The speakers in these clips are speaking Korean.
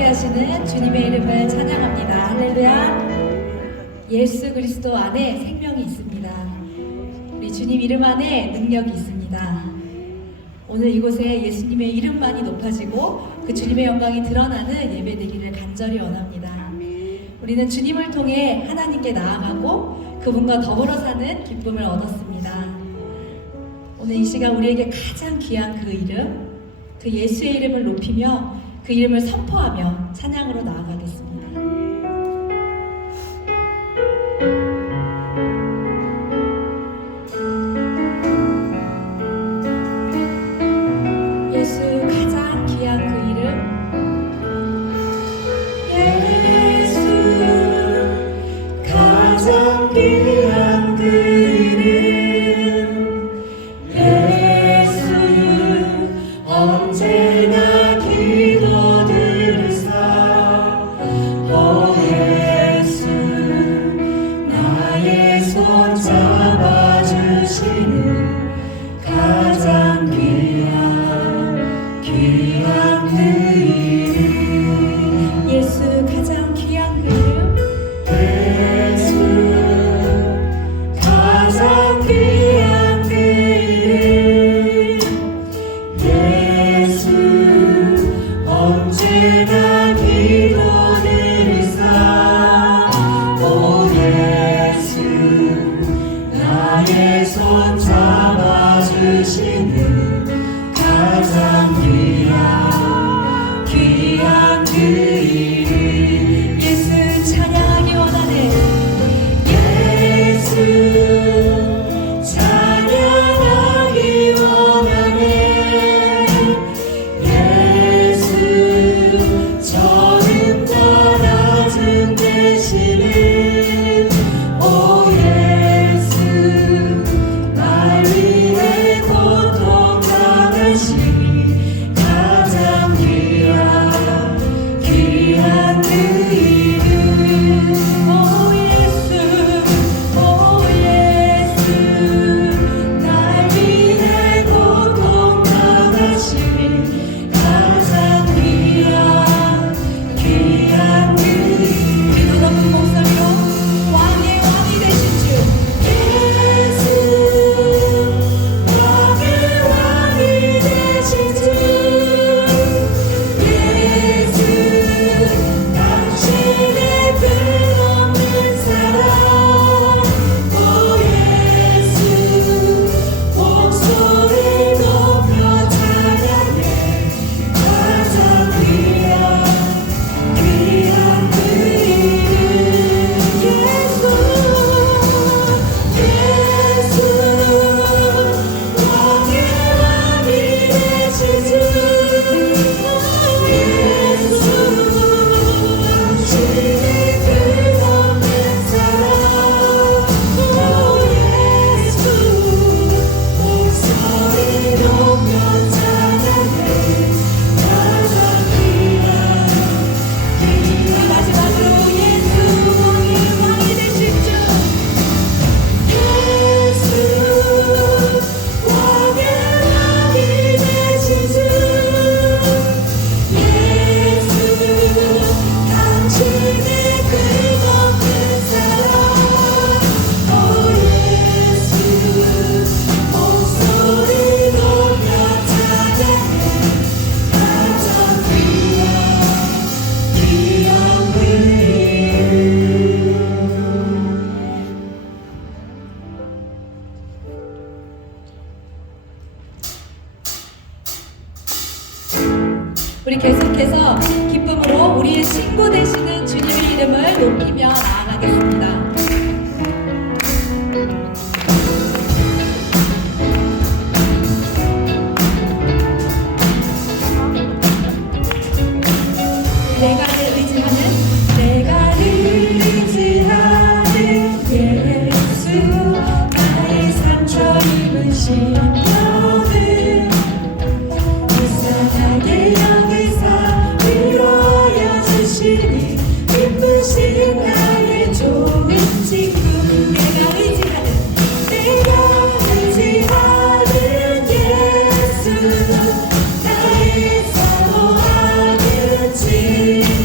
함께 하시는 주님의 이름을 찬양합니다. 할렐루야. 예수 그리스도 안에 생명이 있습니다. 우리 주님 이름 안에 능력이 있습니다. 오늘 이곳에 예수님의 이름만이 높아지고 그 주님의 영광이 드러나는 예배 되기를 간절히 원합니다. 우리는 주님을 통해 하나님께 나아가고 그분과 더불어 사는 기쁨을 얻었습니다. 오늘 이 시간 우리에게 가장 귀한 그 이름, 그 예수의 이름을 높이며 그 이름을 선포하며 찬양으로 나아가겠습니다. 예수 가장 귀한 그 이름, 예수 가장 귀한 그 이름, 예수 언제나 기도들으사, 오 예수 나의 손 잡아주시는 가장 귀한 그 이름, 예수 가장 귀한 그 이름, 예수 가장 귀한 그 이름, 예수 언제나 기도드리사, 오 예수 나의 손 잡아주시는 가장 귀한 그 이름, 예수 찬양하기 원하네. 예수 찬양하기 원하네. 예수 저음과 낮은 대신에, 오 예수 날 위해 고통 당하신 가장 귀한 그 이름, 오 예수 날 위해 고통 당하신 가장 귀한 그 이름. 우리도 높은 목소리로 왕의 왕이 되신 주, 예수 왕의 왕이 되신 주, 예수 당신의 끝없는 사랑, 오 예수 목소리 높여 찬양해 가장 귀한 그 이름, 예수 왕의 왕이 되신 주, 예수 당신의 끝없는 사랑, 오 예수 목소리 높여 찬양해 가장 마지막으로 예수 왕이 되신 주, 예수 왕의 왕이 되신 주, 예수 당신의 끝없는 사랑, 오 예수 목소리 높여 찬양해 가장 귀한 그 이름. 우리 계속해서 기쁨으로 우리의 친구 되시는 주님의 이름을 높이며 나아가겠습니다. 내가 의지하는 예수, 나의 상처 입으신 뼈를 불쌍하게 여기사 위로하여 주시니 기쁘신 나의 좋은 친구. 내가 의지하는 예수, 나의 사모하는 친구.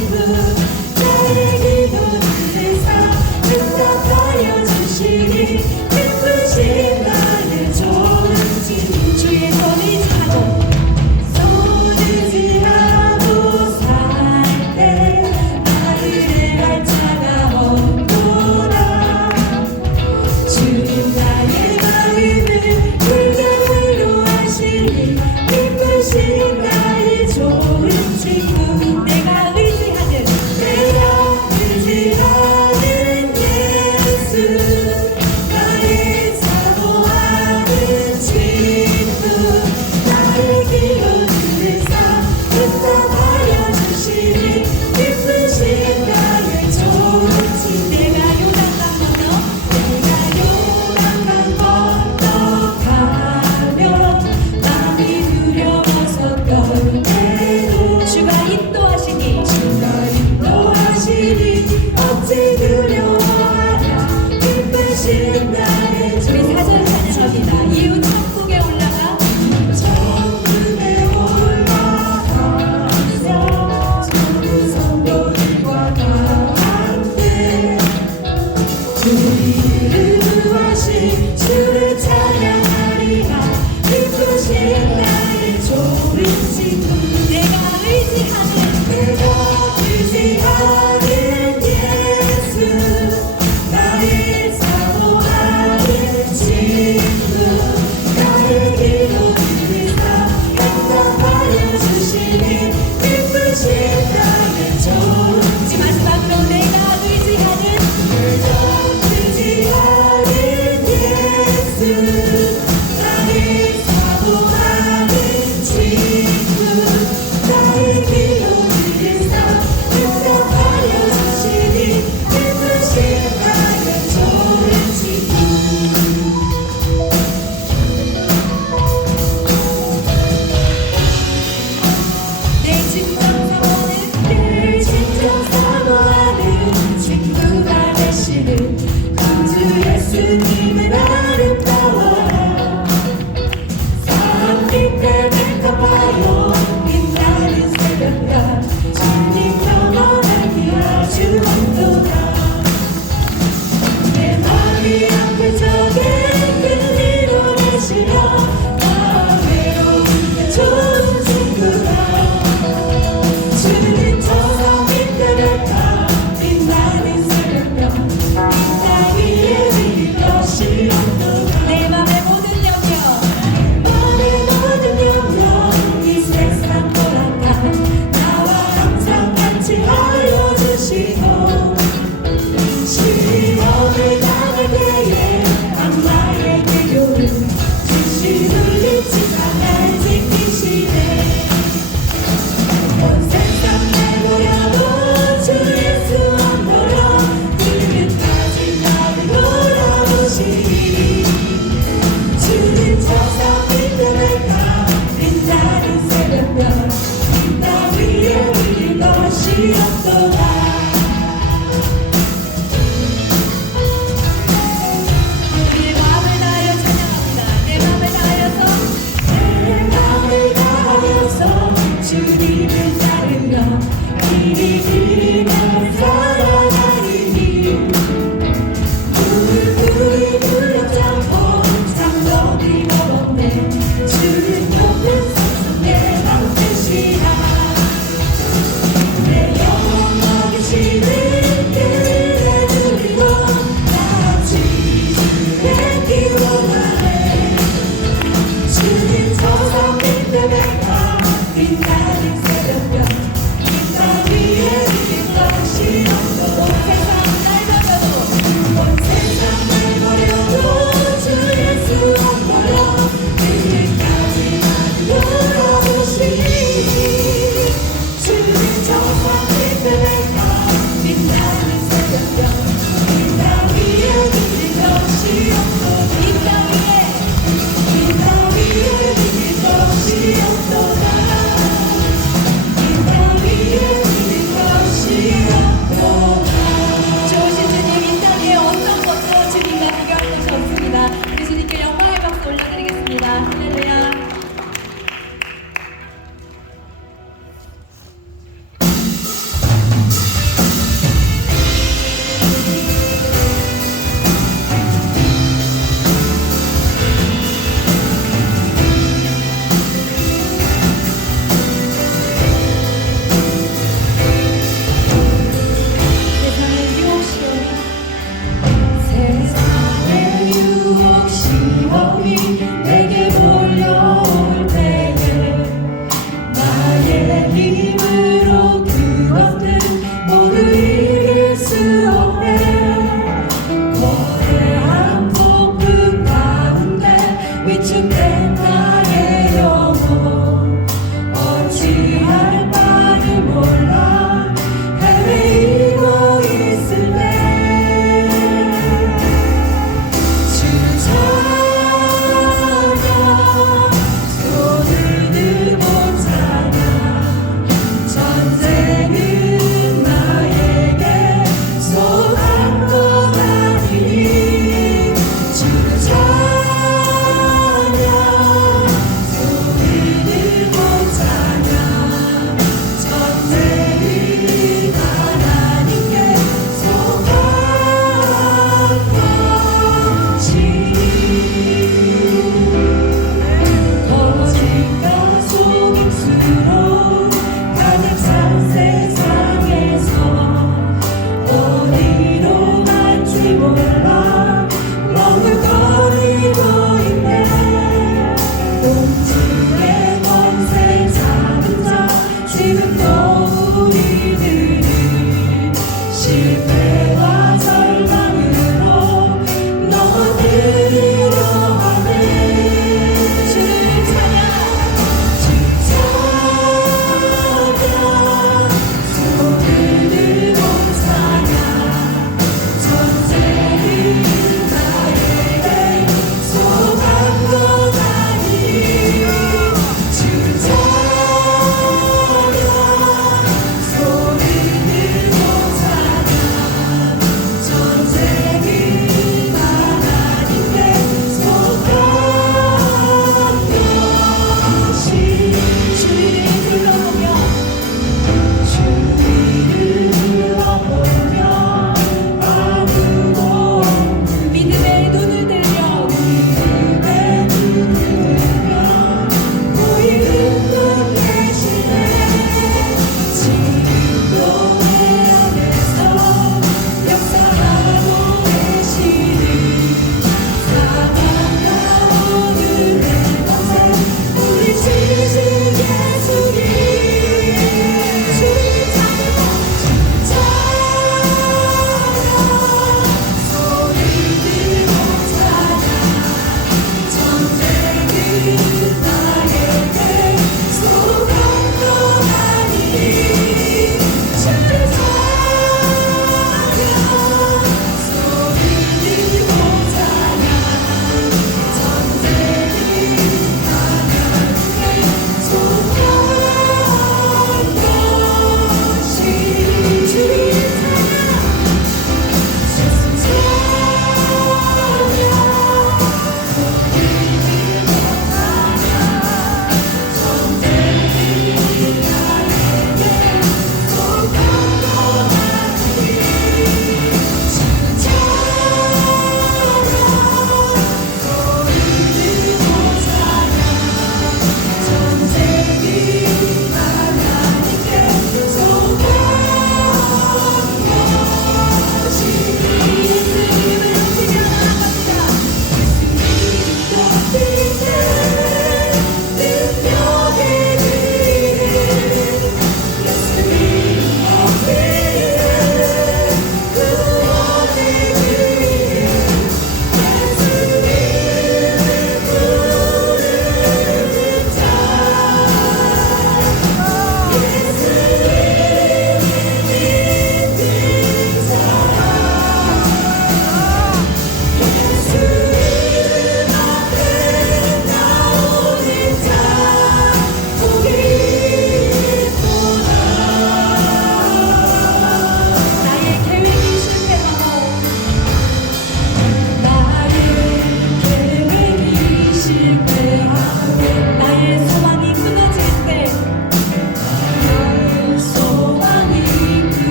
우리의 마음을 다하여 찬양합니다. 내 마음을 다하여서 주님을 따르며 길이 살아가리니 불을 불렸자고 참 높이 걸었네 주는 높은 산성 내 맘 뜻이야 내 영혼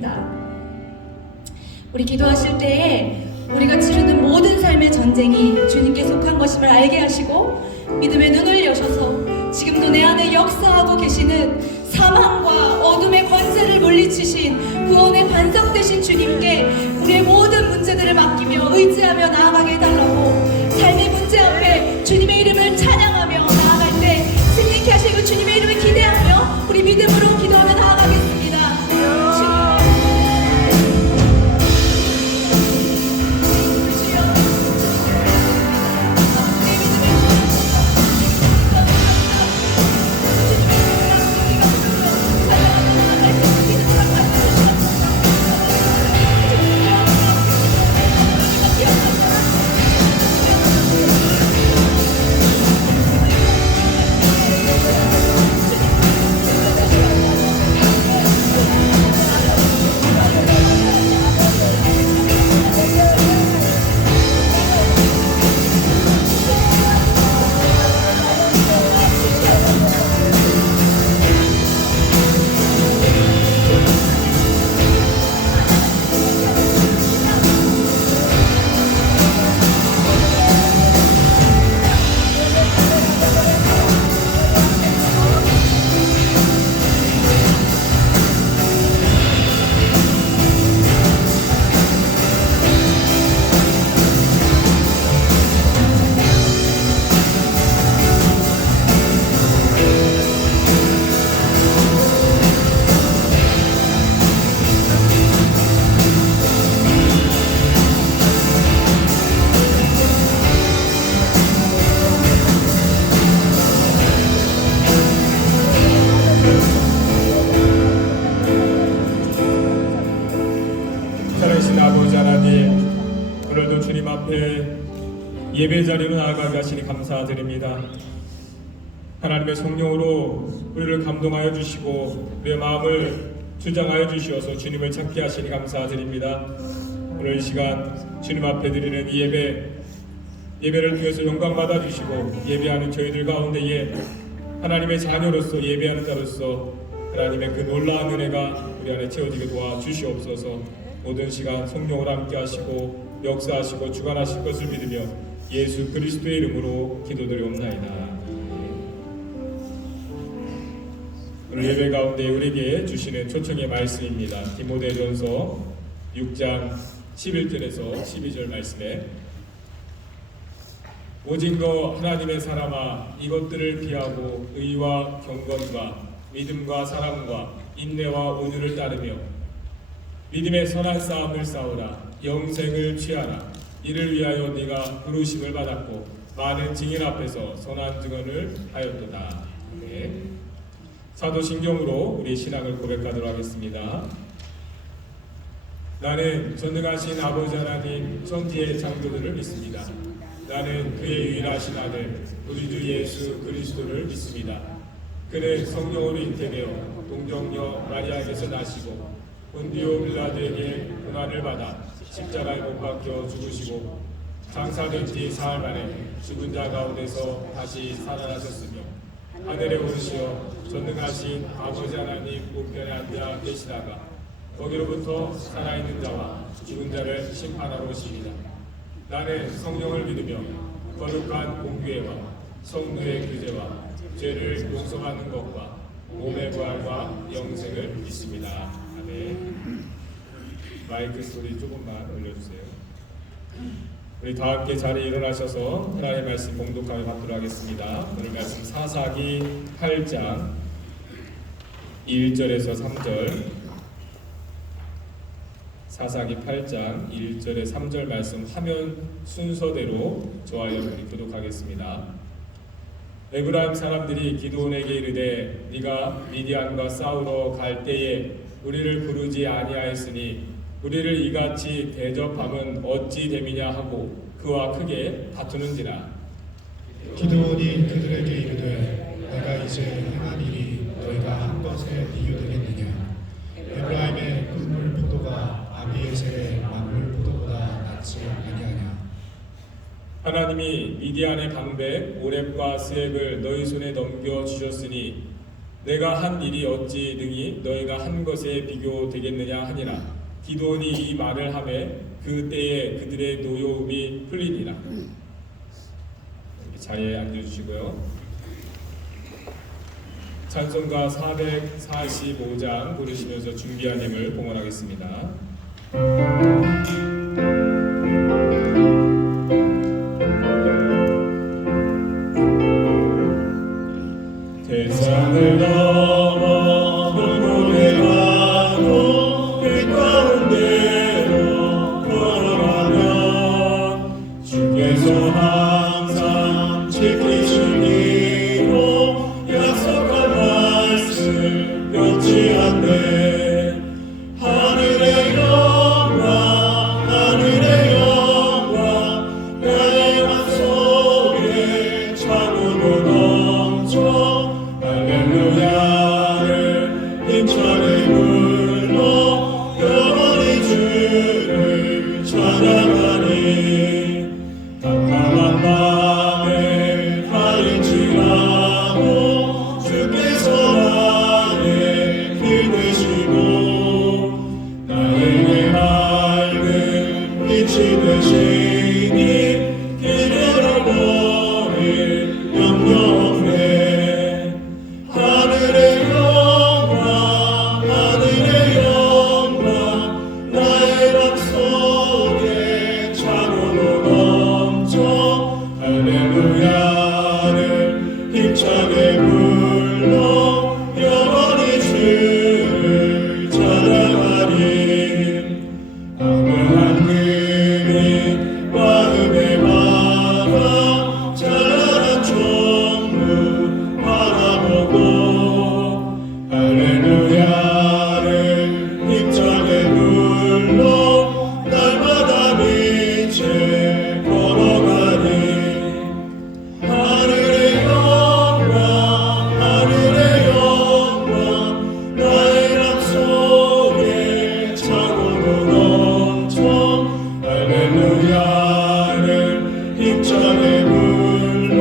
있습니다. 우리 기도하실 때에 우리가 치르는 모든 삶의 전쟁이 주님께 속한 것임을 알게 하시고 믿음의 눈을 여셔서 지금도 내 안에 역사하고 계시는 사망과 어둠의 권세를 물리치신 구원의 반석 되신 주님께 우리의 모든 문제들을 맡기며 의지하며 나아가게 해달라고 삶의 문제 앞에 주님의 이름을 찬양하며 나아갈 때 승리케 하실 그 주님의 이름을 기대하며 우리 믿음으로 기도하며 나아가겠습니다. 오늘도 주님 앞에 예배 자리로 나아가게 하시니 감사드립니다. 하나님의 성령으로 우리를 감동하여 주시고 우리의 마음을 주장하여 주시어서 주님을 찾게 하시니 감사드립니다. 오늘 이 시간 주님 앞에 드리는 이 예배를 통해서 영광 받아 주시고 예배하는 저희들 가운데에 하나님의 자녀로서 예배하는 자로서 하나님의 그 놀라운 은혜가 우리 안에 채워지게 도와주시옵소서. 모든 시간 성령을 함께 하시고 역사하시고 주관하실 것을 믿으며 예수 그리스도의 이름으로 기도드리옵나이다. 오늘 예배 가운데 우리에게 주시는 초청의 말씀입니다. 디모데전서 6장 11절에서 12절 말씀에 오직 너 하나님의 사람아 이것들을 피하고 의와 경건과 믿음과 사랑과 인내와 온유를 따르며 믿음의 선한 싸움을 싸우라. 영생을 취하라. 이를 위하여 네가 부르심을 받았고 많은 증인 앞에서 선한 증언을 하였도다. 네. 사도신경으로 우리 신앙을 고백하도록 하겠습니다. 나는 전능하신 아버지 하나님 천지의 창조들을 믿습니다. 나는 그의 유일하신 아들 우리 주 예수 그리스도를 믿습니다. 그는 성령으로 잉태되어 동정녀 마리아에게서 나시고 본디오 빌라도에게 고난을 받아 십자가에 못 박혀 죽으시고 장사된 지 사흘 만에 죽은 자 가운데서 다시 살아나셨으며 하늘에 오르시어 전능하신 아버지 하나님 우편에 앉아 계시다가 거기로부터 살아있는 자와 죽은 자를 심판하러 오십니다. 나는 성령을 믿으며 거룩한 공교회와 성도의 규제와 죄를 용서받는 것과 몸의 부활과 영생을 믿습니다. 아멘. 마이크 소리 조금만 올려주세요. 우리 다 함께 자리에 일어나셔서 하나님의 말씀 봉독하며 받도록 하겠습니다. 오늘 말씀 사사기 8장 1절에서 3절 사사기 8장 1절에 3절 말씀 화면 순서대로 저와 여러분이 교독하겠습니다. 에브라임 사람들이 기드온에게 이르되 네가 미디안과 싸우러 갈 때에 우리를 부르지 아니하였으니 우리를 이같이 대접함은 어찌 됨이냐 하고 그와 크게 다투는지라. 기드온이 그들에게 이르되 내가 이제 행한 일이 너희가 한 것에 비교되겠느냐. 에브라임의 꿀물 포도가 아비에셀의 만물 포도보다 낫지 아니하냐. 하나님이 미디안의 방백 오렙과 스액을 너희 손에 넘겨 주셨으니 내가 한 일이 어찌 능히 너희가 한 것에 비교되겠느냐 하니라. 기드온이 이 말을 하매 그때에 그들의 노여움이 풀리니라. 자리에 앉아주시고요. 찬송가 445장 부르시면서 준비한 힘을 봉헌하겠습니다. 대상을 넘어 눈물에 가도 그 가운데로 걸어가면 주께서 항상 지키시기로 약속한 말씀 변치 않네. 하늘의 영광 하늘의 영광 나의 맘속에 차고도 넘쳐 할렐루야를 힘차게 불러 영원히 주를 찬양하니. 깜깜한 밤에 가릴지라도 주께서 나의 길 되시고 나에게 밝은 빛이 되시니 길 잃어버릴 염려 없네. 하늘의 영광 나의 맘속에 차고도 넘쳐 할렐루야를 힘차게 불러 영원히 주를 찬양하리. 아무한 그림 마음에 받아 찬란한 천국 바라보고 할렐루야를 힘차게 불러 날마다 빛에 걸어가니. 하늘의 영광 나의 맘속에 차고도 넘쳐 할렐루야를 힘차게 불러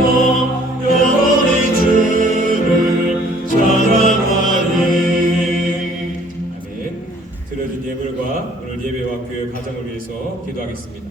영원히 주를 찬양하니. 아멘. 드려진 예물과 오늘 예배와 교회 가정을 위해서 기도하겠습니다.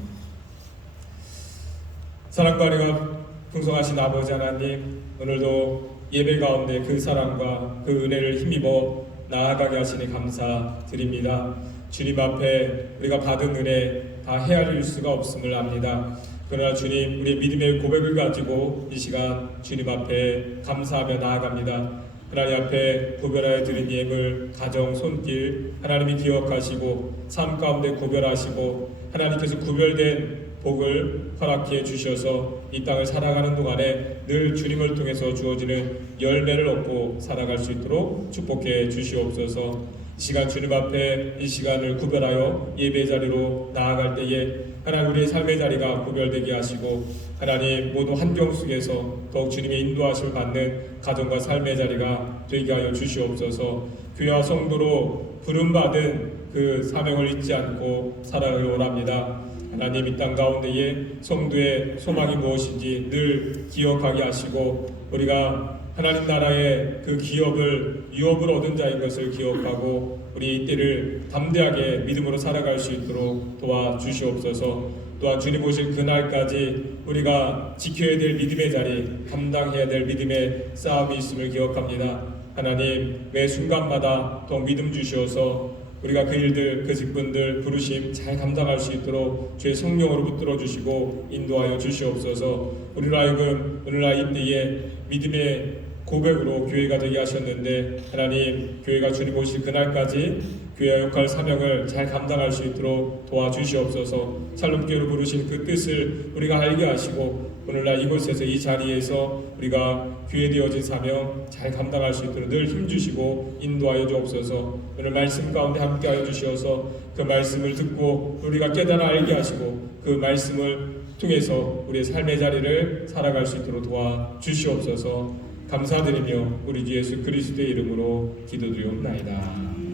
사랑과 은혜가 풍성하신 아버지 하나님, 오늘도 예배 가운데 그 사랑과 그 은혜를 힘입어 나아가게 하시니 감사드립니다. 주님 앞에 우리가 받은 은혜 다 헤아릴 수가 없음을 압니다. 그러나 주님, 우리의 믿음의 고백을 가지고 이 시간 주님 앞에 감사하며 나아갑니다. 하나님 앞에 구별하여 드린 예물, 가정, 손길 하나님이 기억하시고 삶 가운데 구별하시고 하나님께서 구별된 복을 허락해 주셔서 이 땅을 살아가는 동안에 늘 주님을 통해서 주어지는 열매를 얻고 살아갈 수 있도록 축복해 주시옵소서. 이 시간 주님 앞에 이 시간을 구별하여 예배 자리로 나아갈 때에 하나님 우리의 삶의 자리가 구별되게 하시고 하나님 모두 환경 속에서 더욱 주님의 인도하심을 받는 가정과 삶의 자리가 되게 하여 주시옵소서. 교회와 성도로 부름받은 그 사명을 잊지 않고 살아가기를 원합니다. 하나님 이 땅 가운데에 성도의 소망이 무엇인지 늘 기억하게 하시고 우리가 하나님 나라의 그 유업을 얻은 자인 것을 기억하고 우리 이때를 담대하게 믿음으로 살아갈 수 있도록 도와주시옵소서. 또한 주님 오실 그날까지 우리가 지켜야 될 믿음의 자리, 감당해야 될 믿음의 싸움이 있음을 기억합니다. 하나님 매 순간마다 더 믿음 주시어서 우리가 그 일들, 그 직분들, 부르심 잘 감당할 수 있도록 주의 성령으로 붙들어 주시고 인도하여 주시옵소서. 우리로 하여금 오늘날 이때에 믿음의 고백으로 교회가 되게 하셨는데 하나님 교회가 주님 오실 그날까지 교회의 역할 사명을 잘 감당할 수 있도록 도와주시옵소서. 샬롬교회로 부르신 그 뜻을 우리가 알게 하시고 오늘날 이곳에서 이 자리에서 우리가 교회 되어진 사명 잘 감당할 수 있도록 늘 힘주시고 인도하여 주옵소서. 오늘 말씀 가운데 함께하여 주시어서 그 말씀을 듣고 우리가 깨달아 알게 하시고 그 말씀을 통해서 우리의 삶의 자리를 살아갈 수 있도록 도와주시옵소서. 감사드리며 우리 주 예수 그리스도의 이름으로 기도드리옵나이다.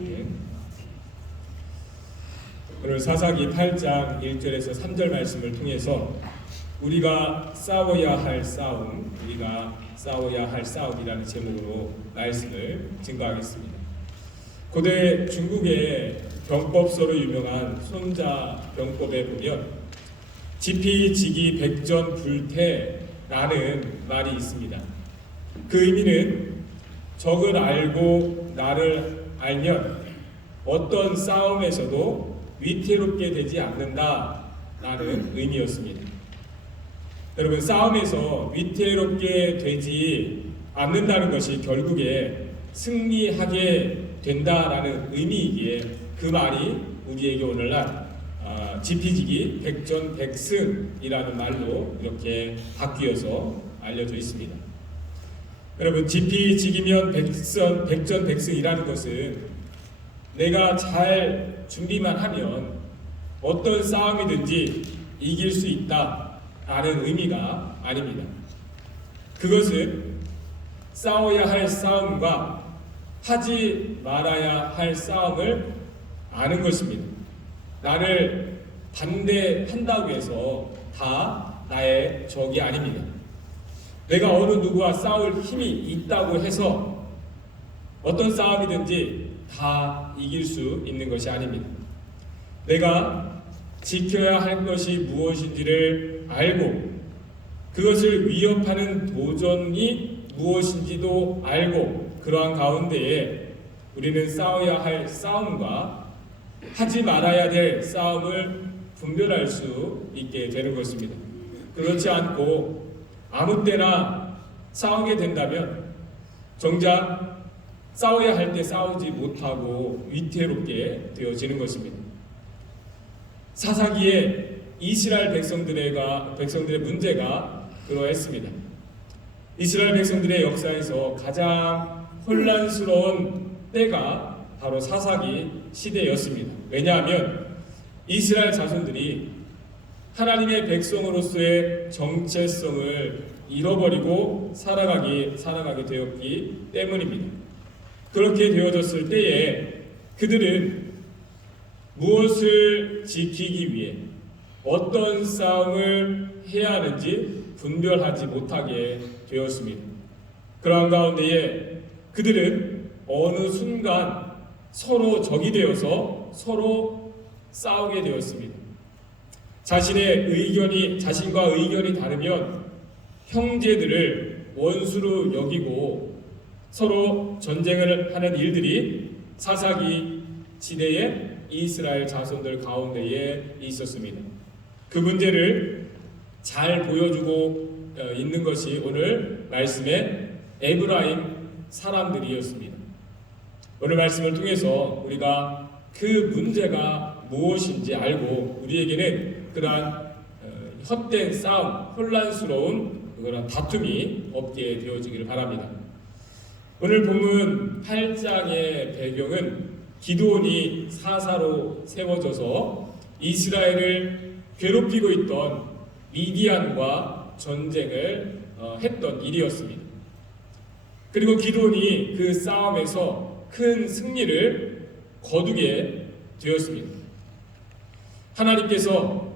네. 오늘 사사기 8장 1절에서 3절 말씀을 통해서 우리가 싸워야 할 싸움, 우리가 싸워야 할 싸움이라는 제목으로 말씀을 증거하겠습니다. 고대 중국의 병법서로 유명한 손자병법에 보면 지피지기 백전불태라는 말이 있습니다. 그 의미는 적을 알고 나를 알면 어떤 싸움에서도 위태롭게 되지 않는다라는 의미였습니다. 여러분, 싸움에서 위태롭게 되지 않는다는 것이 결국에 승리하게 된다라는 의미이기에 그 말이 우리에게 오늘날 지피지기 백전백승이라는 말로 이렇게 바뀌어서 알려져 있습니다. 여러분, 지피지기면 백전백승이라는 것은 내가 잘 준비만 하면 어떤 싸움이든지 이길 수 있다라는 의미가 아닙니다. 그것은 싸워야 할 싸움과 하지 말아야 할 싸움을 아는 것입니다. 나를 반대한다고 해서 다 나의 적이 아닙니다. 내가 어느 누구와 싸울 힘이 있다고 해서 어떤 싸움이든지 다 이길 수 있는 것이 아닙니다. 내가 지켜야 할 것이 무엇인지를 알고 그것을 위협하는 도전이 무엇인지도 알고 그러한 가운데에 우리는 싸워야 할 싸움과 하지 말아야 될 싸움을 분별할 수 있게 되는 것입니다. 그렇지 않고 아무 때나 싸우게 된다면 정작 싸워야 할 때 싸우지 못하고 위태롭게 되어지는 것입니다. 사사기에 이스라엘 백성들의 문제가 그러했습니다. 이스라엘 백성들의 역사에서 가장 혼란스러운 때가 바로 사사기 시대였습니다. 왜냐하면 이스라엘 자손들이 하나님의 백성으로서의 정체성을 잃어버리고 살아가게 되었기 때문입니다. 그렇게 되어졌을 때에 그들은 무엇을 지키기 위해 어떤 싸움을 해야 하는지 분별하지 못하게 되었습니다. 그러한 가운데에 그들은 어느 순간 서로 적이 되어서 서로 싸우게 되었습니다. 자신과 의견이 다르면 형제들을 원수로 여기고 서로 전쟁을 하는 일들이 사사기 시대에 이스라엘 자손들 가운데에 있었습니다. 그 문제를 잘 보여주고 있는 것이 오늘 말씀의 에브라임 사람들이었습니다. 오늘 말씀을 통해서 우리가 그 문제가 무엇인지 알고 우리에게는 그러한 헛된 싸움, 혼란스러운 그런 다툼이 없게 되어지기를 바랍니다. 오늘 본문 8장의 배경은 기드온이 사사로 세워져서 이스라엘을 괴롭히고 있던 미디안과 전쟁을 했던 일이었습니다. 그리고 기드온이 그 싸움에서 큰 승리를 거두게 되었습니다. 하나님께서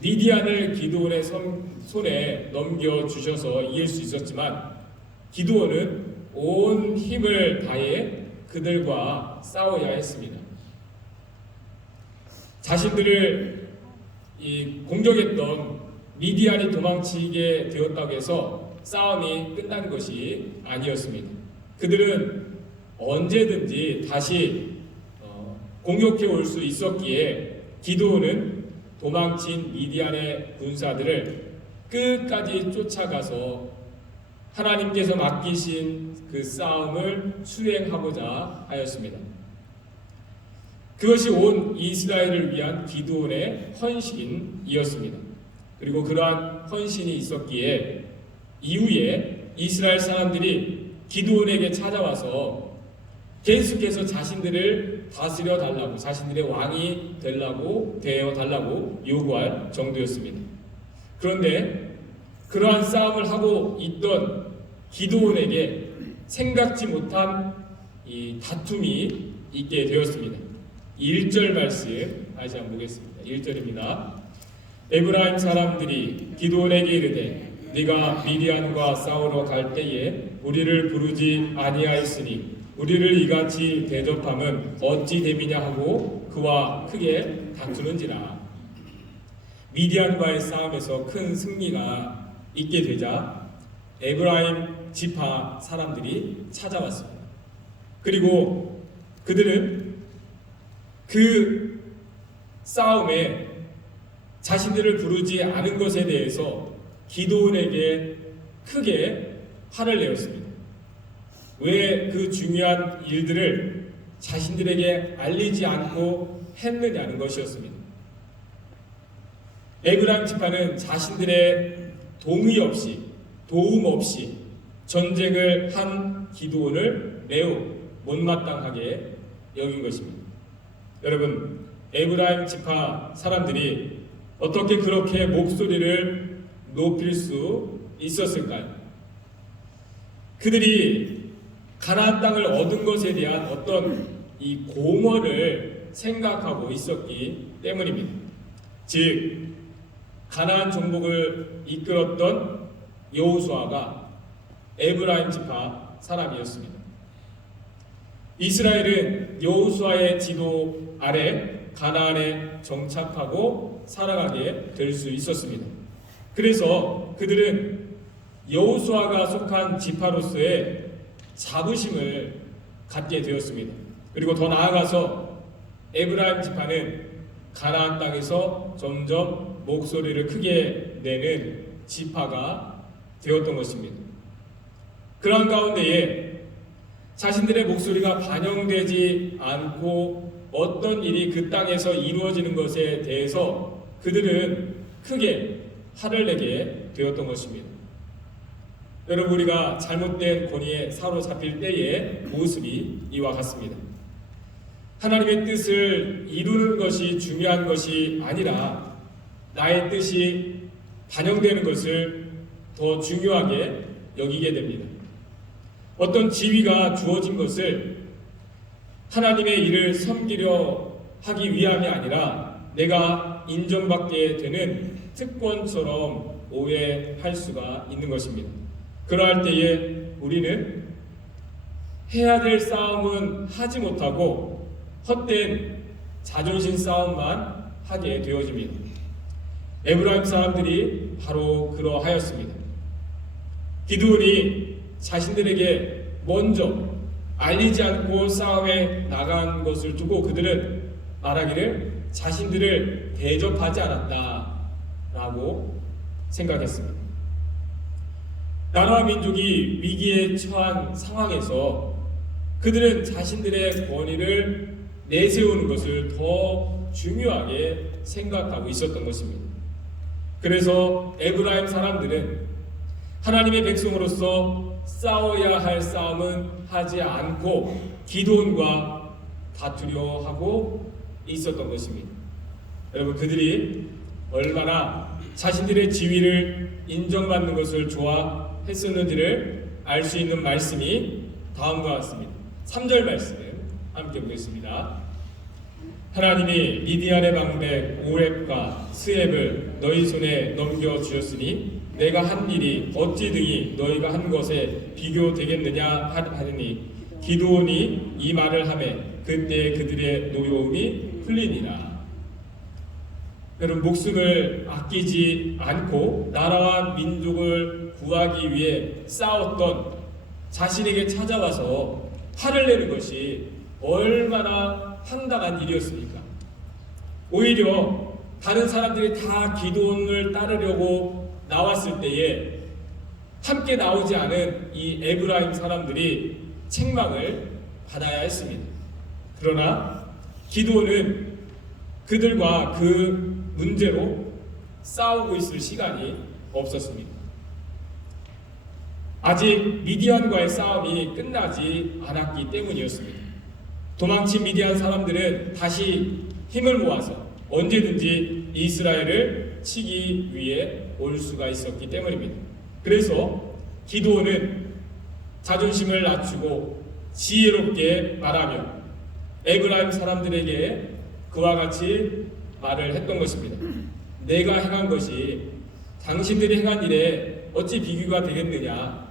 미디안을 기드온의 손에 넘겨주셔서 이길 수 있었지만 기드온은 온 힘을 다해 그들과 싸워야 했습니다. 자신들을 공격했던 미디안이 도망치게 되었다고 해서 싸움이 끝난 것이 아니었습니다. 그들은 언제든지 다시 공격해 올 수 있었기에 기드온은 도망친 미디안의 군사들을 끝까지 쫓아가서 하나님께서 맡기신 그 싸움을 수행하고자 하였습니다. 그것이 온 이스라엘을 위한 기드온의 헌신이었습니다. 그리고 그러한 헌신이 있었기에 이후에 이스라엘 사람들이 기드온에게 찾아와서 계속해서 자신들을 다스려 달라고, 자신들의 왕이 되어 달라고 요구할 정도였습니다. 그런데 그러한 싸움을 하고 있던 기드온에게 생각지 못한 이 다툼이 있게 되었습니다. 1절 말씀 다시 한번 보겠습니다. 1절입니다. 에브라임 사람들이 기드온에게 이르되 네가 미디안과 싸우러 갈 때에 우리를 부르지 아니하였으니 우리를 이같이 대접함은 어찌 됨이냐 하고 그와 크게 다투는지라. 미디안과의 싸움에서 큰 승리가 있게 되자 에브라임 지파 사람들이 찾아왔습니다. 그리고 그들은 그 싸움에 자신들을 부르지 않은 것에 대해서 기드온에게 크게 화를 내었습니다. 왜 그 중요한 일들을 자신들에게 알리지 않고 했느냐는 것이었습니다. 에브라임 지파는 자신들의 동의 없이 도움 없이 전쟁을 한 기드온을 매우 못마땅하게 여긴 것입니다. 여러분, 에브라임 지파 사람들이 어떻게 그렇게 목소리를 높일 수 있었을까요? 그들이 가나안 땅을 얻은 것에 대한 어떤 이 공헌을 생각하고 있었기 때문입니다. 즉 가나안 정복을 이끌었던 여호수아가 에브라임 지파 사람이었습니다. 이스라엘은 여호수아의 지도 아래 가나안에 정착하고 살아가게 될 수 있었습니다. 그래서 그들은 여호수아가 속한 지파로서의 자부심을 갖게 되었습니다. 그리고 더 나아가서 에브라임 지파는 가나안 땅에서 점점 목소리를 크게 내는 지파가 되었던 것입니다. 그러한 가운데에 자신들의 목소리가 반영되지 않고 어떤 일이 그 땅에서 이루어지는 것에 대해서 그들은 크게 화를 내게 되었던 것입니다. 여러분, 우리가 잘못된 권위에 사로잡힐 때의 모습이 이와 같습니다. 하나님의 뜻을 이루는 것이 중요한 것이 아니라 나의 뜻이 반영되는 것을 더 중요하게 여기게 됩니다. 어떤 지위가 주어진 것을 하나님의 일을 섬기려 하기 위함이 아니라 내가 인정받게 되는 특권처럼 오해할 수가 있는 것입니다. 그러할 때에 우리는 해야 될 싸움은 하지 못하고 헛된 자존심 싸움만 하게 되어집니다. 에브라임 사람들이 바로 그러하였습니다. 기드온이 자신들에게 먼저 알리지 않고 싸움에 나간 것을 두고 그들은 말하기를 자신들을 대접하지 않았다라고 생각했습니다. 나라와 민족이 위기에 처한 상황에서 그들은 자신들의 권위를 내세우는 것을 더 중요하게 생각하고 있었던 것입니다. 그래서 에브라임 사람들은 하나님의 백성으로서 싸워야 할 싸움은 하지 않고 기드온과 다투려 하고 있었던 것입니다. 여러분, 그들이 얼마나 자신들의 지위를 인정받는 것을 좋아했었는지를 알 수 있는 말씀이 다음과 같습니다. 3절 말씀 함께 보겠습니다. 하나님이 미디안의 방백 오렙과 스앱을 너희 손에 넘겨주었으니 내가 한 일이 어찌 등이 너희가 한 것에 비교되겠느냐 하느니 기드온이 이 말을 하매 그때 그들의 노여움이 풀리니라. 여러분, 목숨을 아끼지 않고 나라와 민족을 구하기 위해 싸웠던 자신에게 찾아와서 화를 내는 것이 얼마나 황당한 일이었습니까? 오히려 다른 사람들이 다 기드온을 따르려고 나왔을 때에 함께 나오지 않은 이 에브라임 사람들이 책망을 받아야 했습니다. 그러나 기드온은 그들과 그 문제로 싸우고 있을 시간이 없었습니다. 아직 미디안과의 싸움이 끝나지 않았기 때문이었습니다. 도망친 미디안 사람들은 다시 힘을 모아서 언제든지 이스라엘을 치기 위해 올 수가 있었기 때문입니다. 그래서 기드온은 자존심을 낮추고 지혜롭게 말하며 에브라임 사람들에게 그와 같이 말을 했던 것입니다. 내가 행한 것이 당신들이 행한 일에 어찌 비교가 되겠느냐?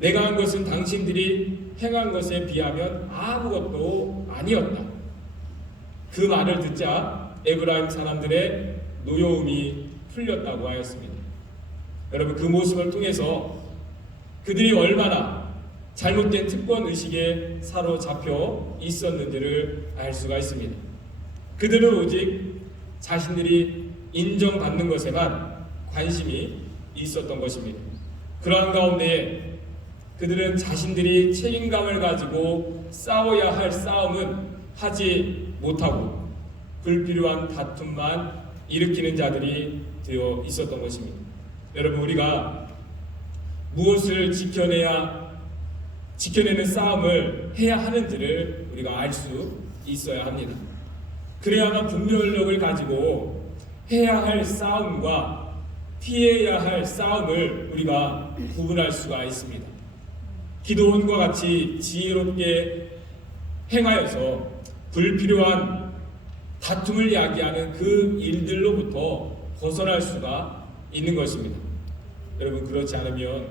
내가 한 것은 당신들이 행한 것에 비하면 아무것도 아니었다. 그 말을 듣자 에브라임 사람들의 노여움이 풀렸다고 하였습니다. 여러분, 그 모습을 통해서 그들이 얼마나 잘못된 특권 의식에 사로잡혀 있었는지를 알 수가 있습니다. 그들은 오직 자신들이 인정받는 것에만 관심이 있었던 것입니다. 그러한 가운데 그들은 자신들이 책임감을 가지고 싸워야 할 싸움은 하지 못하고 불필요한 다툼만 일으키는 자들이 되어 있었던 것입니다. 여러분, 우리가 무엇을 지켜내는 싸움을 해야 하는지를 우리가 알 수 있어야 합니다. 그래야만 분별력을 가지고 해야 할 싸움과 피해야 할 싸움을 우리가 구분할 수가 있습니다. 기도원과 같이 지혜롭게 행하여서 불필요한 다툼을 야기하는 그 일들로부터 벗어날 수가 있는 것입니다. 여러분, 그렇지 않으면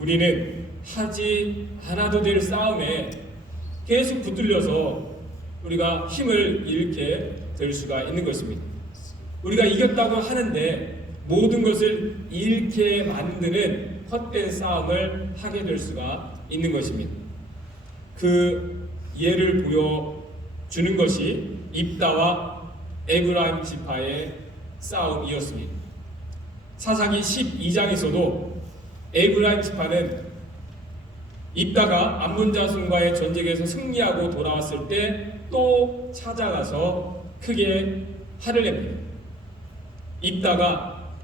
우리는 하지 않아도 될 싸움에 계속 붙들려서 우리가 힘을 잃게 될 수가 있는 것입니다. 우리가 이겼다고 하는데 모든 것을 잃게 만드는 헛된 싸움을 하게 될 수가 있는 것입니다. 그 예를 보여주는 것이 입다와 에브라임 지파의 싸움이었습니다. 사사기 12장에서도 에브라임 지파는 입다가 암몬 자손과의 전쟁에서 승리하고 돌아왔을 때 또 찾아가서 크게 화를 냅니다. 입다가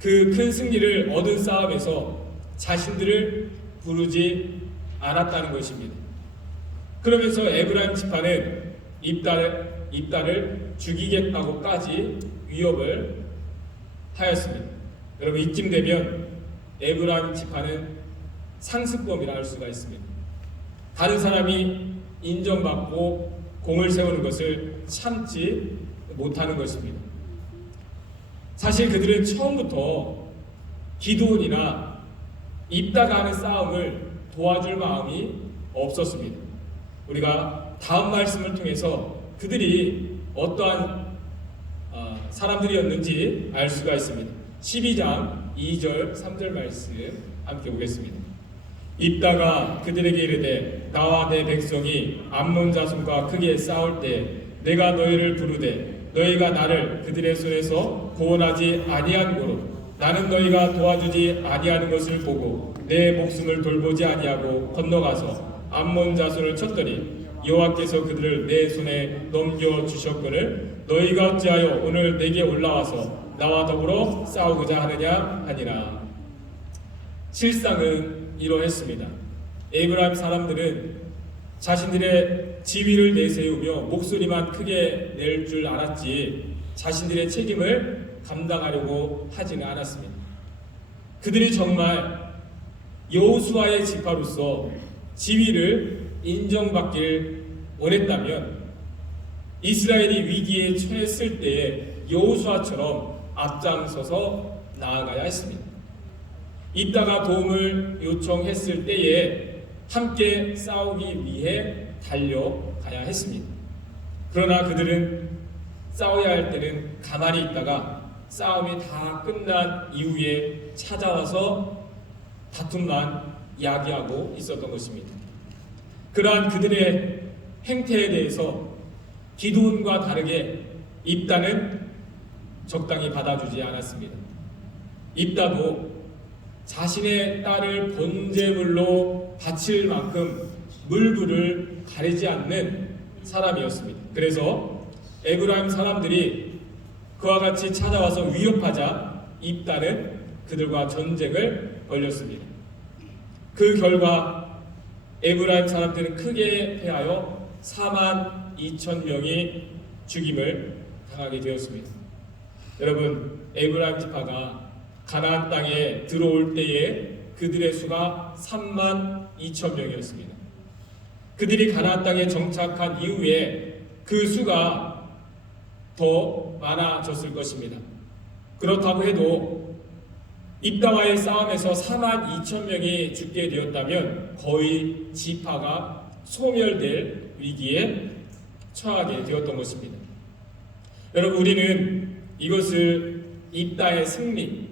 그 큰 승리를 얻은 싸움에서 자신들을 부르지 않았다는 것입니다. 그러면서 에브라임 지파는 입다를 죽이겠다고까지 위협을 하였습니다. 여러분, 이쯤 되면 에브라임 지파는 상습범이라 할 수가 있습니다. 다른 사람이 인정받고 공을 세우는 것을 참지 못하는 것입니다. 사실 그들은 처음부터 기드온이나 입다가 하는 싸움을 도와줄 마음이 없었습니다. 우리가 다음 말씀을 통해서 그들이 어떠한 사람들이었는지 알 수가 있습니다. 12장 2절 3절 말씀 함께 보겠습니다. 입다가 그들에게 이르되 나와 내 백성이 암몬 자손과 크게 싸울 때 내가 너희를 부르되 너희가 나를 그들의 손에서 구원하지 아니한 고로 나는 너희가 도와주지 아니하는 것을 보고 내 목숨을 돌보지 아니하고 건너가서 암몬 자손을 쳤더니 여호와께서 그들을 내 손에 넘겨 주셨거늘 너희가 어찌하여 오늘 내게 올라와서 나와 더불어 싸우고자 하느냐 하니라. 실상은 이러했습니다. 에브라임 사람들은 자신들의 지위를 내세우며 목소리만 크게 낼 줄 알았지 자신들의 책임을 감당하려고 하지는 않았습니다. 그들이 정말 여호수아의 지파로서 지위를 인정받길 원했다면 이스라엘이 위기에 처했을 때에 여호수아처럼 앞장서서 나아가야 했습니다. 입다가 도움을 요청했을 때에 함께 싸우기 위해 달려가야 했습니다. 그러나 그들은 싸워야 할 때는 가만히 있다가 싸움이 다 끝난 이후에 찾아와서 다툼만 야기하고 있었던 것입니다. 그러한 그들의 행태에 대해서 기드온과 다르게 입다는 적당히 받아주지 않았습니다. 입다도 자신의 딸을 번제물로 바칠 만큼 물불을 가리지 않는 사람이었습니다. 그래서 에브라임 사람들이 그와 같이 찾아와서 위협하자 입다는 그들과 전쟁을 벌였습니다. 그 결과 에브라임 사람들은 크게 패하여 42,000명이 죽임을 당하게 되었습니다. 여러분, 에브라임 지파가 가나안 땅에 들어올 때에 그들의 수가 32,000명이었습니다. 그들이 가나안 땅에 정착한 이후에 그 수가 더 많아졌을 것입니다. 그렇다고 해도 입다와의 싸움에서 42,000명이 죽게 되었다면 거의 지파가 소멸될 위기에 처하게 되었던 것입니다. 여러분, 우리는 이것을 입다의 승리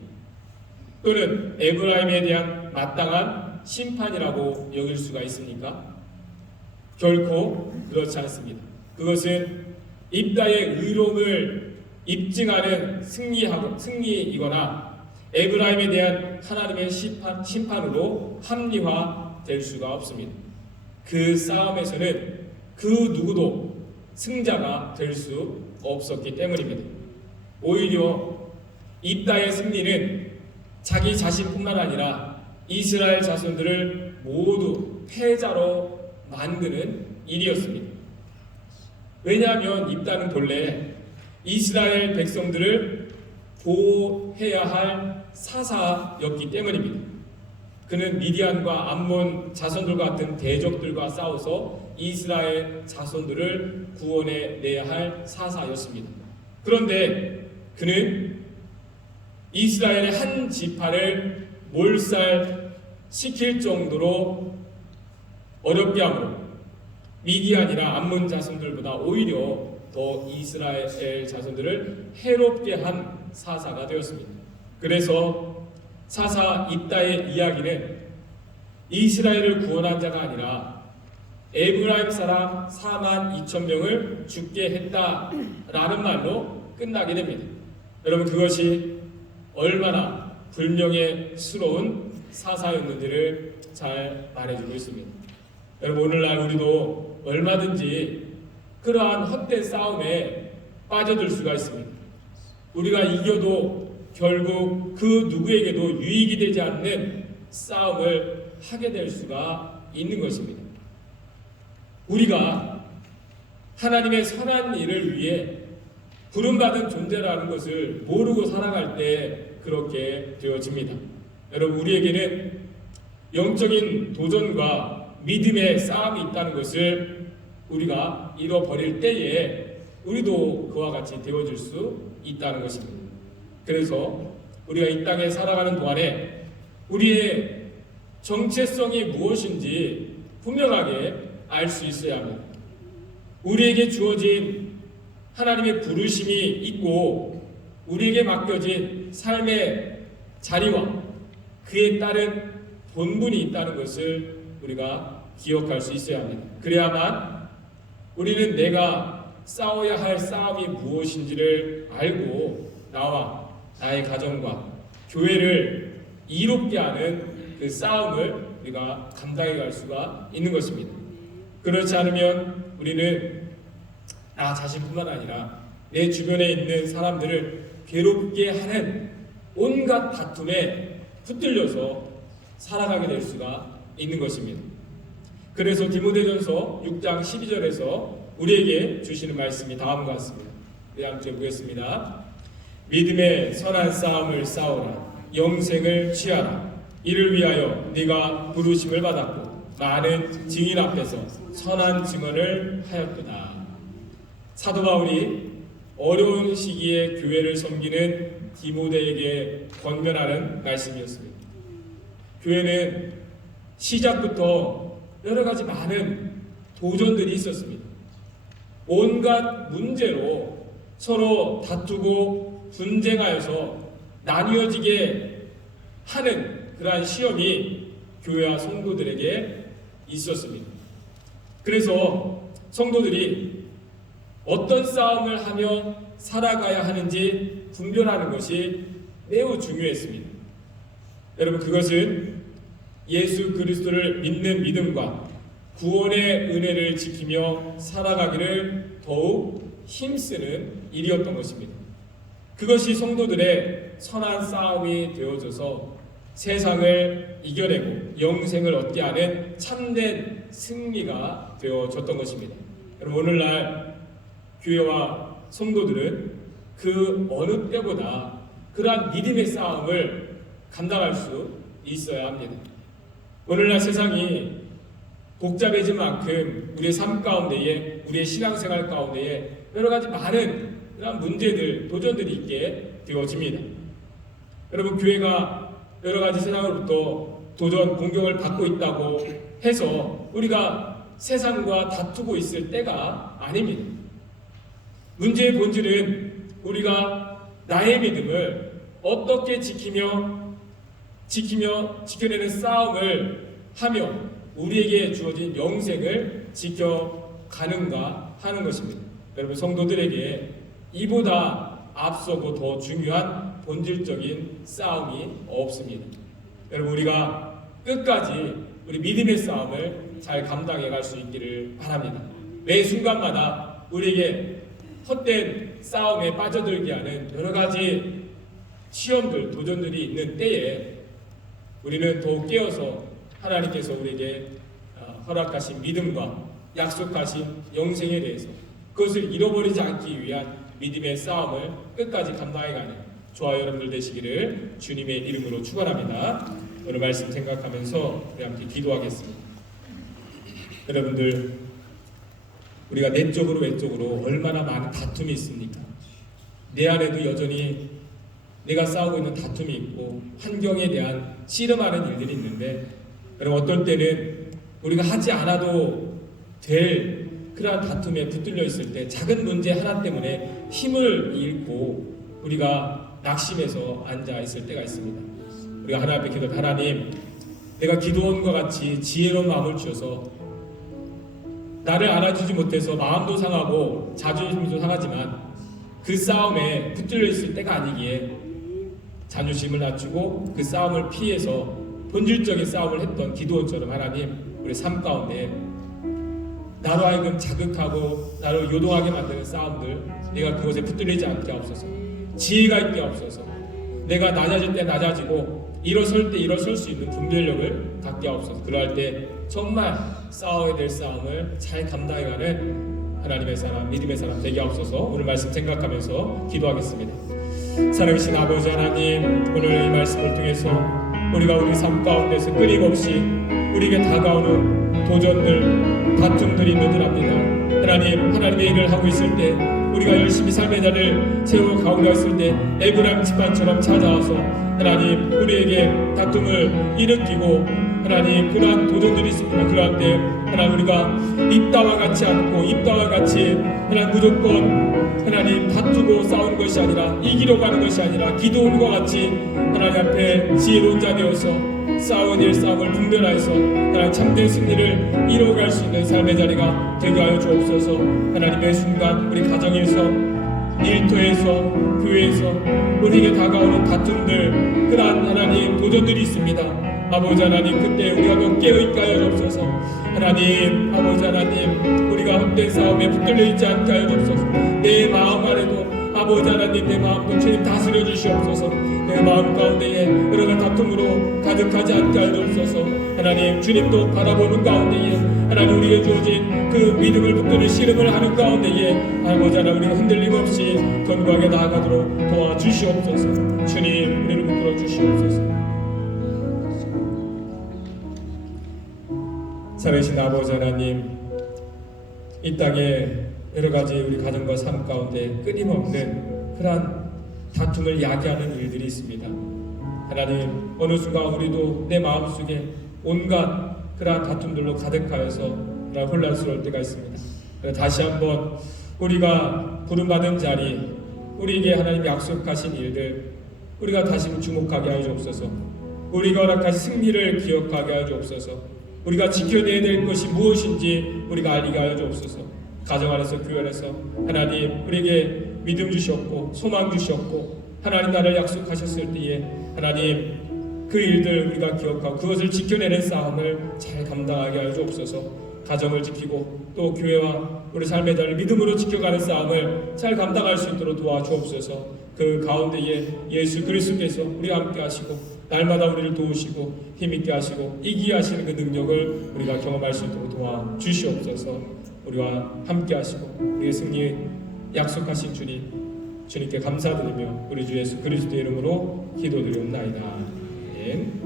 또는 에브라임에 대한 마땅한 심판이라고 여길 수가 있습니까? 결코 그렇지 않습니다. 그것은 입다의 의로움을 입증하는 승리이거나 에브라임에 대한 하나님의 심판으로 합리화될 수가 없습니다. 그 싸움에서는 그 누구도 승자가 될 수 없었기 때문입니다. 오히려 입다의 승리는 자기 자신뿐만 아니라 이스라엘 자손들을 모두 패자로 만드는 일이었습니다. 왜냐하면 입다는 본래 이스라엘 백성들을 보호해야 할 사사였기 때문입니다. 그는 미디안과 암몬 자손들과 같은 대적들과 싸워서 이스라엘 자손들을 구원해 내야 할 사사였습니다. 그런데 그는 이스라엘의 한 지파를 몰살시킬 정도로 어렵게 함으로 미디안이나 암몬 자손들보다 오히려 더 이스라엘 자손들을 해롭게 한 사사가 되었습니다. 그래서 사사 입다의 이야기는 이스라엘을 구원한 자가 아니라 에브라임 사람 42,000명을 죽게 했다라는 말로 끝나게 됩니다. 여러분, 그것이 얼마나 불명예스러운 사사였는지를 잘 말해주고 있습니다. 여러분, 오늘날 우리도 얼마든지 그러한 헛된 싸움에 빠져들 수가 있습니다. 우리가 이겨도 결국 그 누구에게도 유익이 되지 않는 싸움을 하게 될 수가 있는 것입니다. 우리가 하나님의 선한 일을 위해 부름받은 존재라는 것을 모르고 살아갈 때 그렇게 되어집니다. 여러분, 우리에게는 영적인 도전과 믿음의 싸움이 있다는 것을 우리가 잃어버릴 때에 우리도 그와 같이 되어질 수 있다는 것입니다. 그래서 우리가 이 땅에 살아가는 동안에 우리의 정체성이 무엇인지 분명하게 알 수 있어야 합니다. 우리에게 주어진 하나님의 부르심이 있고 우리에게 맡겨진 삶의 자리와 그에 따른 본분이 있다는 것을 우리가 기억할 수 있어야 합니다. 그래야만 우리는 내가 싸워야 할 싸움이 무엇인지를 알고 나와 나의 가정과 교회를 이롭게 하는 그 싸움을 우리가 감당해 갈 수가 있는 것입니다. 그렇지 않으면 우리는 나 자신뿐만 아니라 내 주변에 있는 사람들을 괴롭게 하는 온갖 다툼에 붙들려서 살아가게 될 수가 있는 것입니다. 그래서 디모데전서 6장 12절에서 우리에게 주시는 말씀이 다음과 같습니다. 우리 함께 보겠습니다. 믿음의 선한 싸움을 싸우라. 영생을 취하라. 이를 위하여 네가 부르심을 받았고 많은 증인 앞에서 선한 증언을 하였도다. 사도 바울이 어려운 시기에 교회를 섬기는 디모데에게 권면하는 말씀이었습니다. 교회는 시작부터 여러 가지 많은 도전들이 있었습니다. 온갖 문제로 서로 다투고 분쟁하여서 나뉘어지게 하는 그러한 시험이 교회와 성도들에게 있었습니다. 그래서 성도들이 어떤 싸움을 하며 살아가야 하는지 분별하는 것이 매우 중요했습니다. 여러분, 그것은 예수 그리스도를 믿는 믿음과 구원의 은혜를 지키며 살아가기를 더욱 힘쓰는 일이었던 것입니다. 그것이 성도들의 선한 싸움이 되어져서 세상을 이겨내고 영생을 얻게 하는 참된 승리가 되어졌던 것입니다. 여러분, 오늘날 교회와 성도들은 그 어느 때보다 그러한 믿음의 싸움을 감당할 수 있어야 합니다. 오늘날 세상이 복잡해진 만큼 우리의 삶 가운데에, 우리의 신앙생활 가운데에 여러 가지 많은 그런 문제들, 도전들이 있게 되어집니다. 여러분, 교회가 여러 가지 세상으로부터 도전, 공격을 받고 있다고 해서 우리가 세상과 다투고 있을 때가 아닙니다. 문제의 본질은 우리가 나의 믿음을 어떻게 지켜내는 싸움을 하며 우리에게 주어진 영생을 지켜가는가 하는 것입니다. 여러분, 성도들에게 이보다 앞서고 더 중요한 본질적인 싸움이 없습니다. 여러분, 우리가 끝까지 우리 믿음의 싸움을 잘 감당해 갈 수 있기를 바랍니다. 매 순간마다 우리에게 헛된 싸움에 빠져들게 하는 여러 가지 시험들, 도전들이 있는 때에 우리는 더욱 깨어서 하나님께서 우리에게 허락하신 믿음과 약속하신 영생에 대해서 그것을 잃어버리지 않기 위한 믿음의 싸움을 끝까지 감당해가는 저와 여러분들 되시기를 주님의 이름으로 축원합니다. 오늘 말씀 생각하면서 우리 함께 기도하겠습니다. 여러분들, 우리가 내적으로 외적으로 얼마나 많은 다툼이 있습니까? 내 안에도 여전히 내가 싸우고 있는 다툼이 있고 환경에 대한 씨름하는 일들이 있는데, 여러분, 어떤 때는 우리가 하지 않아도 될 그러한 다툼에 붙들려 있을 때 작은 문제 하나 때문에 힘을 잃고 우리가 낙심해서 앉아 있을 때가 있습니다. 우리가 하나님 앞에 기도할 때, 하나님, 내가 기도원과 같이 지혜로운 마음을 주셔서 나를 알아주지 못해서 마음도 상하고 자존심도 상하지만 그 싸움에 붙들려 있을 때가 아니기에 자존심을 낮추고 그 싸움을 피해서 본질적인 싸움을 했던 기도원처럼 하나님, 우리 삶 가운데 나로 하여금 자극하고 나를 요동하게 만드는 싸움들, 내가 그것에 붙들리지 않게 하옵소서. 지혜가 있게 하옵소서. 내가 낮아질 때 낮아지고 일어설 때 일어설 수 있는 분별력을 갖게 하옵소서. 그러할 때 정말 싸워야 될 싸움을 잘 감당해가는 하나님의 사람, 믿음의 사람 되게 하옵소서. 오늘 말씀 생각하면서 기도하겠습니다. 사랑하신 아버지 하나님, 오늘 이 말씀을 통해서 우리가 우리 삶 가운데서 끊임없이 우리에게 다가오는 도전들, 다툼들이 있는 줄 압니다. 하나님, 하나님의 일을 하고 있을 때 우리가 열심히 삶의 자리를 세워 가고자 했을 때 에브라임 집안처럼 찾아와서 하나님, 우리에게 다툼을 일으키고 하나님, 그러한 도전들이 있습니다. 그러한 때 하나님, 우리가 입다와 같이 않고 입다와 같이 하나님, 무조건 하나님 다투고 싸우는 것이 아니라 이기려고 하는 것이 아니라 기도원과 같이 하나님 앞에 지혜로운 자 되어서 싸운 일 싸움을 분별하여서 하나님 참된 승리를 이뤄갈 수 있는 삶의 자리가 되게 하여 주옵소서. 하나님의 순간 우리 가정에서, 일터에서, 교회에서 우리에게 다가오는 다툼들, 그러한 하나님 도전들이 있습니다. 아버지 하나님, 그때 우리가 더 깨어있게 하여 주옵소서. 하나님, 아버지 하나님, 우리가 헛된 싸움에 붙들려 있지 않게 하여 주옵소서. 내 마음 안에도 아버지 하나님, 내 마음도 주님 다스려 주시옵소서. 내 마음 가운데에 여러 가지 다툼으로 가득하지 않게 하여 주옵소서. 하나님, 주님도 바라보는 가운데에 하나님, 우리에게 주어진 그 믿음을 붙드는 씨름을 하는 가운데에 아버지 하나님, 우리가 흔들림 없이 견고하게 나아가도록 도와주시옵소서. 주님, 우리를 붙들어 주시옵소서. 살아계신 아버지 하나님, 이 땅에 여러 가지 우리 가정과 삶 가운데 끊임없는 그러한 다툼을 야기하는 일들이 있습니다. 하나님, 어느 순간 우리도 내 마음속에 온갖 그러한 다툼들로 가득하여서 혼란스러울 때가 있습니다. 다시 한번 우리가 부름받은 자리, 우리에게 하나님 약속하신 일들, 우리가 다시 주목하게 하여 주옵소서. 우리가 허락하신 승리를 기억하게 하여 주옵소서. 우리가 지켜내야 될 것이 무엇인지 우리가 알리게 하여 주옵소서. 가정 안에서, 교회 안에서 하나님, 우리에게 믿음 주셨고 소망 주셨고 하나님 나를 약속하셨을 때에 하나님, 그 일들 우리가 기억하고 그것을 지켜내는 싸움을 잘 감당하게 하여 주옵소서. 가정을 지키고 또 교회와 우리 삶의 자리를 믿음으로 지켜가는 싸움을 잘 감당할 수 있도록 도와주옵소서. 그 가운데에 예수 그리스도께서 우리와 함께 하시고 날마다 우리를 도우시고 힘있게 하시고 이기게 하시는 그 능력을 우리가 경험할 수 있도록 도와주시옵소서. 우리와 함께 하시고 우리의 승리 약속하신 주님, 주님께 감사드리며 우리 주 예수 그리스도의 이름으로 기도드리옵나이다. 아멘.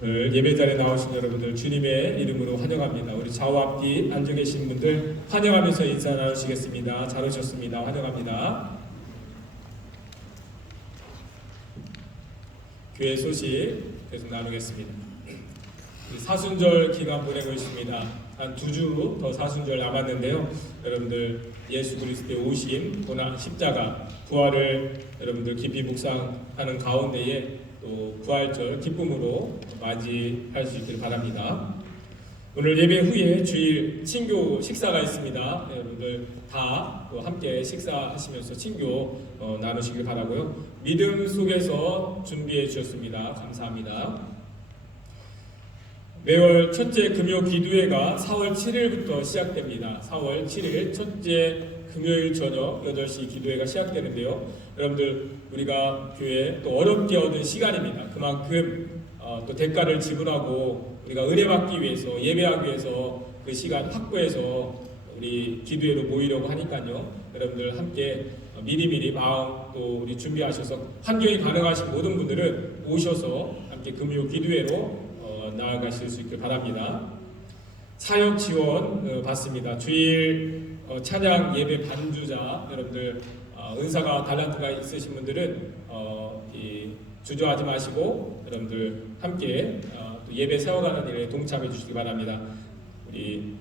오늘 예배자리에 나오신 여러분들 주님의 이름으로 환영합니다. 우리 좌우 앞뒤 앉아 계신 분들 환영하면서 인사 나누시겠습니다. 잘 오셨습니다. 환영합니다. 교회 소식 계속 나누겠습니다. 사순절 기간 보내고 있습니다. 한 2주 더 사순절 남았는데요. 여러분들 예수 그리스도의 오심, 고난, 십자가, 부활을 여러분들 깊이 묵상하는 가운데에 또 부활절 기쁨으로 맞이할 수 있기를 바랍니다. 오늘 예배 후에 주일 친교 식사가 있습니다. 여러분들 다 또 함께 식사하시면서 친교 나누시길 바라고요. 믿음 속에서 준비해 주셨습니다. 감사합니다. 매월 첫째 금요 기도회가 4월 7일부터 시작됩니다. 4월 7일 첫째 금요일 저녁 8시 기도회가 시작되는데요. 여러분들 우리가 교회에 또 어렵게 얻은 시간입니다. 그만큼 또 대가를 지불하고 우리가 은혜 받기 위해서 예배하기 위해서 그 시간 확보해서 우리 기도회로 모이려고 하니까요. 여러분들 함께 미리미리 마음 또 우리 준비하셔서 환경이 가능하신 모든 분들은 오셔서 함께 금요 기도회로 나아가실 수 있길 바랍니다. 사역 지원 받습니다. 주일 찬양 예배 반주자 여러분들 은사가 달란트가 있으신 분들은 주저하지 마시고 여러분들 함께 또 예배 세워가는 일에 동참해 주시기 바랍니다. 우리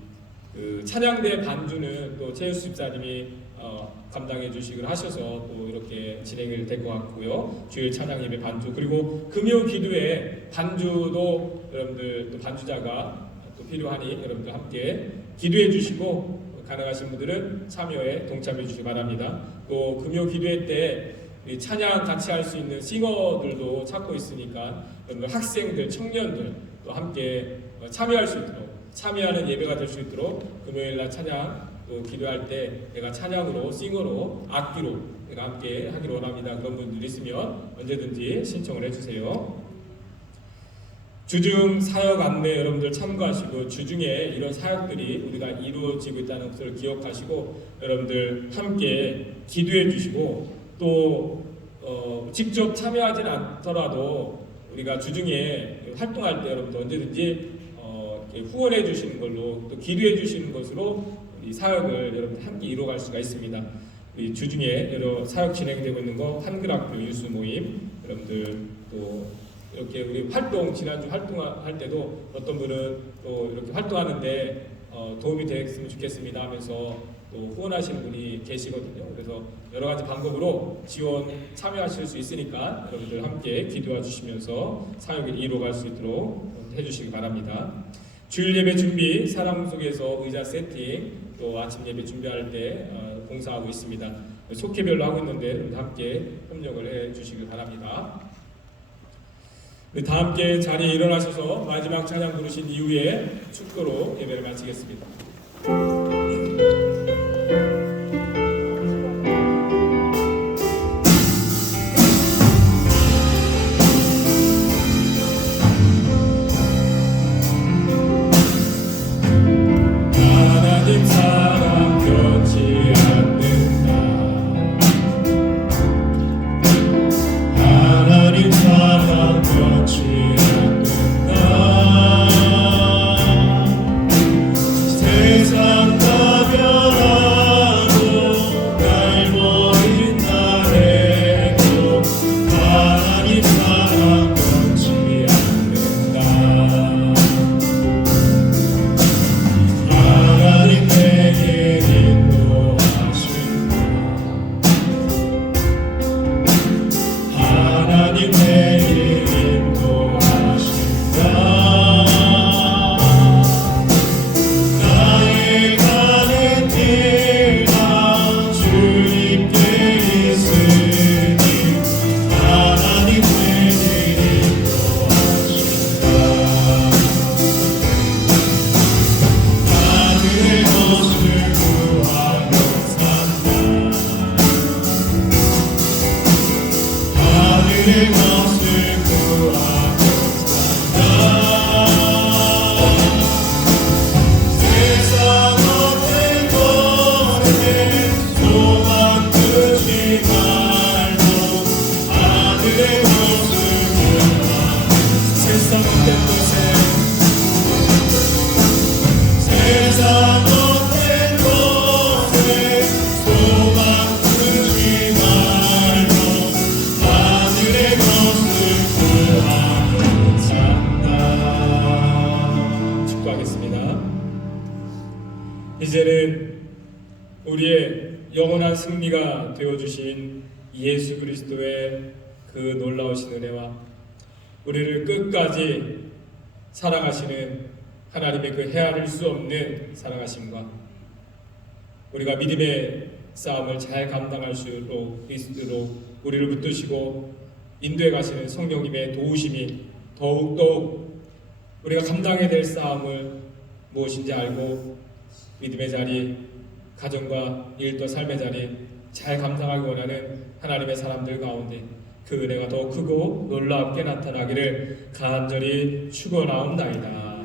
그 찬양대 반주는 또 최우수 집사님이 감당해 주시기로 하셔서 또 이렇게 진행을 될 것 같고요. 주일 찬양 예배 반주 그리고 금요 기도회 반주도 여러분들 또 반주자가 또 필요하니 여러분들 함께 기도해 주시고 가능하신 분들은 참여에 동참해 주시기 바랍니다. 또 금요 기도회 때 찬양 같이 할 수 있는 싱어들도 찾고 있으니까 여러분들 학생들, 청년들 또 함께 참여할 수 있도록 참여하는 예배가 될 수 있도록 금요일날 찬양 또 기도할 때 내가 찬양으로 싱어로 악기로 내가 함께 하기를 원합니다. 그런 분들 있으면 언제든지 신청을 해주세요. 주중 사역 안내 여러분들 참고하시고 주중에 이런 사역들이 우리가 이루어지고 있다는 것을 기억하시고 여러분들 함께 기도해 주시고 또 직접 참여하지는 않더라도 우리가 주중에 활동할 때 여러분들 언제든지 후원해 주시는 걸로 또 기도해 주시는 것으로 우리 사역을 여러분들 함께 이루어갈 수가 있습니다. 우리 주중에 여러 사역 진행되고 있는 거 한글학교 유수 모임 여러분들 또 이렇게 우리 활동 지난주 활동할 때도 어떤 분은 또 이렇게 활동하는데 도움이 됐으면 좋겠습니다 하면서 또 후원하시는 분이 계시거든요. 그래서 여러 가지 방법으로 지원 참여하실 수 있으니까 여러분들 함께 기도해 주시면서 사역을 이루어갈 수 있도록 해주시기 바랍니다. 주일 예배 준비 사람 속에서 의자 세팅 또 아침 예배 준비할 때 봉사하고 있습니다. 속회별로 하고 있는데 함께 협력을 해 주시기 바랍니다. 다 함께 자리에 일어나셔서 마지막 찬양 부르신 이후에 축도로 예배를 마치겠습니다. 하나님 사랑 변치 않는다. 하나님 사랑 변치 않는다. 세상 다 변하고 날 버린다 해도 하나님 사랑 변치 않는다. 하나님 내게 인도하신다. 하나님 내게 인도하신다. 나의 가는 길만 주님께 있으니 하나님 내게 인도하신다. 하늘의 것을 구하며 산다. 하늘의 것을 구하며 산다. 세상 어떤 것에 소망 두지 말고 하늘의 것을 구하며 세상 어떤 것에 세상 어떤 것에 소망 두지 말고 하늘의 것을 이제는 우리의 영원한 승리가 되어주신 예수 그리스도의 그 놀라우신 은혜와 우리를 끝까지 사랑하시는 하나님의 그 헤아릴 수 없는 사랑하심과 우리가 믿음의 싸움을 잘 감당할 수 있도록 우리를 붙드시고 인도해 가시는 성령님의 도우심이 더욱더욱 우리가 감당해야 될 싸움을 무엇인지 알고 믿음의 자리, 가정과 일도 삶의 자리 잘 감당하기 원하는 하나님의 사람들 가운데 그 은혜가 더 크고 놀랍게 나타나기를 간절히 축원하옵나이다.